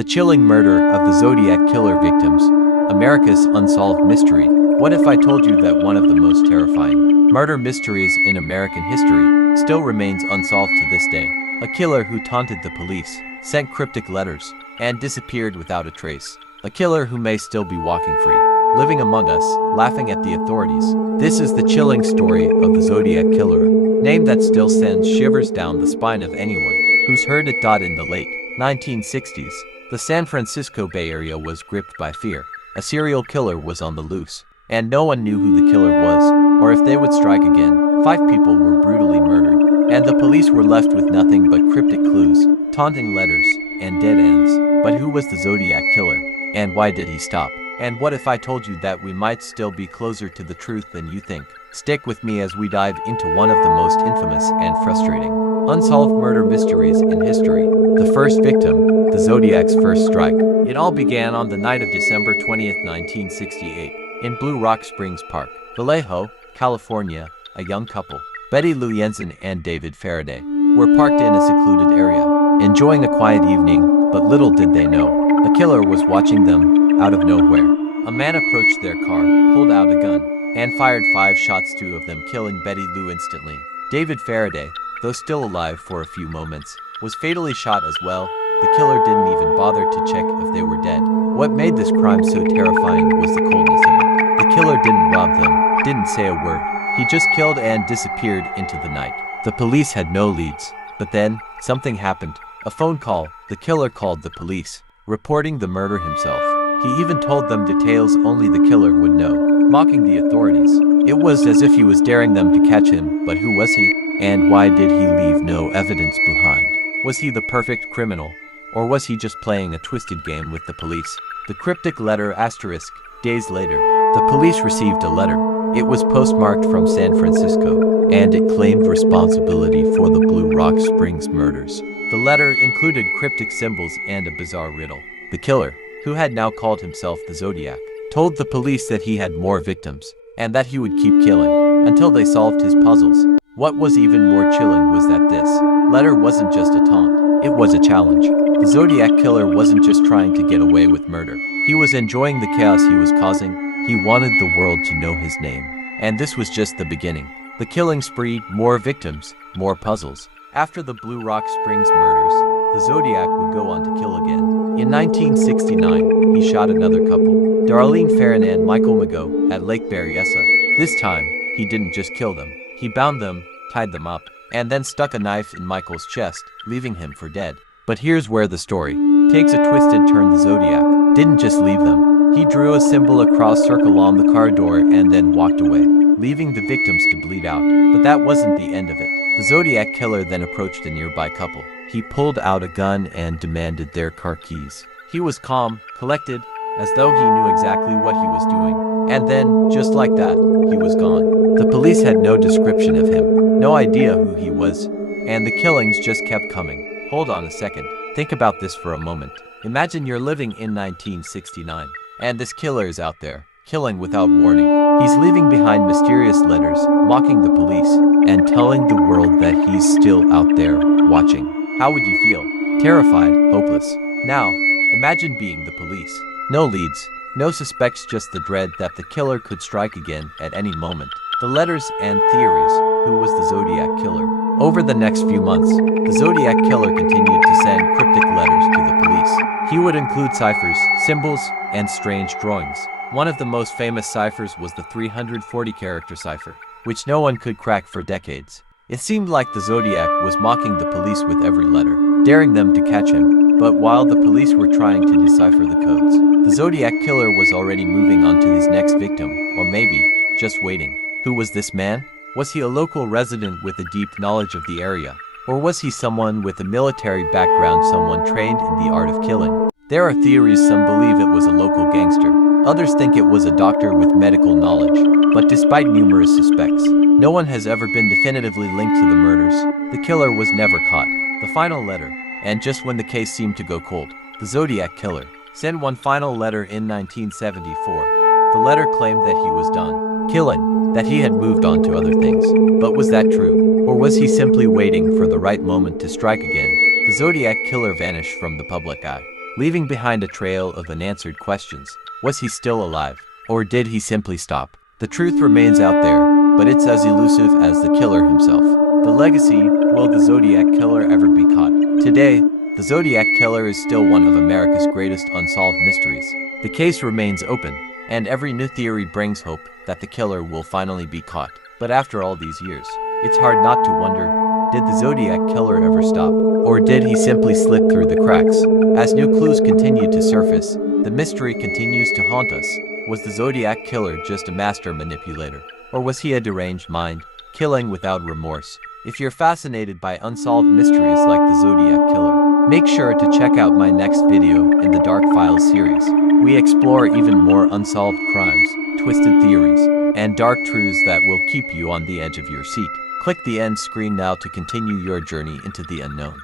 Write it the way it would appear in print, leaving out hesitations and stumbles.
The chilling murder of the Zodiac killer victims, America's unsolved mystery. What if I told you that one of the most terrifying murder mysteries in American history still remains unsolved to this day? A killer who taunted the police, sent cryptic letters, and disappeared without a trace. A killer who may still be walking free, living among us, laughing at the authorities. This is the chilling story of the Zodiac killer, a name that still sends shivers down the spine of anyone who's heard it. In the late 1960s, the San Francisco Bay Area was gripped by fear. A serial killer was on the loose, and no one knew who the killer was, or if they would strike again. 5 people were brutally murdered, and the police were left with nothing but cryptic clues, taunting letters, and dead ends. But who was the Zodiac killer? And why did he stop? And what if I told you that we might still be closer to the truth than you think? Stick with me as we dive into one of the most infamous and frustrating unsolved murder mysteries in history. The first victim, the Zodiac's first strike. It all began on the night of December 20th, 1968, in Blue Rock Springs Park, Vallejo, California. A young couple, Betty Lou Jensen and David Faraday, were parked in a secluded area, enjoying a quiet evening, but little did they know, a killer was watching them out of nowhere. A man approached their car, pulled out a gun, and fired 5 shots, 2 of them killing Betty Lou instantly. David Faraday, though still alive for a few moments, was fatally shot as well. The killer didn't even bother to check if they were dead. What made this crime so terrifying was the coldness of it. The killer didn't rob them, didn't say a word. He just killed and disappeared into the night. The police had no leads, but then something happened. A phone call. The killer called the police, reporting the murder himself. He even told them details only the killer would know, mocking the authorities. It was as if he was daring them to catch him, but who was he? And why did he leave no evidence behind? Was he the perfect criminal, or was he just playing a twisted game with the police? The cryptic letter asterisk. Days later, the police received a letter. It was postmarked from San Francisco, and it claimed responsibility for the Blue Rock Springs murders. The letter included cryptic symbols and a bizarre riddle. The killer, who had now called himself the Zodiac, told the police that he had more victims, and that he would keep killing until they solved his puzzles. What was even more chilling was that this letter wasn't just a taunt, it was a challenge. The Zodiac killer wasn't just trying to get away with murder. He was enjoying the chaos he was causing. He wanted the world to know his name. And this was just the beginning. The killing spree, more victims, more puzzles. After the Blue Rock Springs murders, the Zodiac would go on to kill again. In 1969, he shot another couple, Darlene Ferrin and Michael Mago, at Lake Berryessa. This time, he didn't just kill them. He bound them, tied them up, and then stuck a knife in Michael's chest, leaving him for dead. But here's where the story takes a twisted turn. The Zodiac didn't just leave them. He drew a symbol across circle on the car door and then walked away, leaving the victims to bleed out. But that wasn't the end of it. The Zodiac killer then approached a nearby couple. He pulled out a gun and demanded their car keys. He was calm, collected, as though he knew exactly what he was doing. And then, just like that, he was gone. The police had no description of him, no idea who he was, and the killings just kept coming. Hold on a second. Think about this for a moment. Imagine you're living in 1969, and this killer is out there, killing without warning. He's leaving behind mysterious letters, mocking the police, and telling the world that he's still out there, watching. How would you feel? Terrified, hopeless. Now, imagine being the police. No leads, no suspects, just the dread that the killer could strike again at any moment. The letters and theories. Who was the Zodiac killer? Over the next few months, the Zodiac killer continued to send cryptic letters to the police. He would include ciphers, symbols, and strange drawings. One of the most famous ciphers was the 340-character cipher, which no one could crack for decades. It seemed like the Zodiac was mocking the police with every letter, daring them to catch him. But while the police were trying to decipher the codes, the Zodiac killer was already moving on to his next victim, or maybe just waiting. Who was this man? Was he a local resident with a deep knowledge of the area? Or was he someone with a military background, someone trained in the art of killing? There are theories. Some believe it was a local gangster. Others think it was a doctor with medical knowledge. But despite numerous suspects, no one has ever been definitively linked to the murders. The killer was never caught. The final letter. And just when the case seemed to go cold, the Zodiac killer sent one final letter in 1974. The letter claimed that he was done killing, that he had moved on to other things. But was that true? Or was he simply waiting for the right moment to strike again? The Zodiac killer vanished from the public eye. leaving behind a trail of unanswered questions. Was he still alive? Or did he simply stop? The truth remains out there, but it's as elusive as the killer himself. The legacy: will the Zodiac Killer ever be caught? Today, the Zodiac Killer is still one of America's greatest unsolved mysteries. The case remains open, and every new theory brings hope that the killer will finally be caught. But after all these years, it's hard not to wonder, did the Zodiac Killer ever stop? Or did he simply slip through the cracks? As new clues continue to surface, the mystery continues to haunt us. Was the Zodiac Killer just a master manipulator? Or was he a deranged mind, killing without remorse? If you're fascinated by unsolved mysteries like the Zodiac Killer, make sure to check out my next video in the Dark Files series. We explore even more unsolved crimes, twisted theories, and dark truths that will keep you on the edge of your seat. Click the end screen now to continue your journey into the unknown.